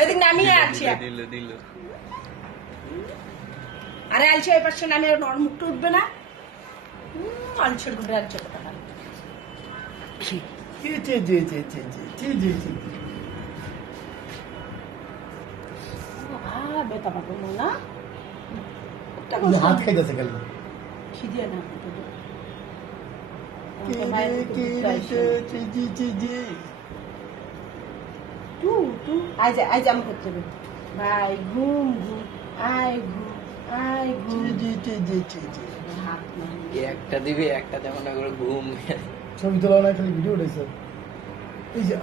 এদিক নামিয়ে আছি আরে আলছে এই পাশে নামিয়ে মুখটা উঠবে না আলছের গুলো আলছে কথা বেতা পাবো না হাত খাইতেছে গেল খিদিয়ে না আজ আমি করতে হবে ভাই ঘুম ঘুম আয় ঘুম আয় ঘুম একটা দিবি একটা যেমন করে ঘুম ছবি তোলা না খালি ভিডিও উঠেছে এই যে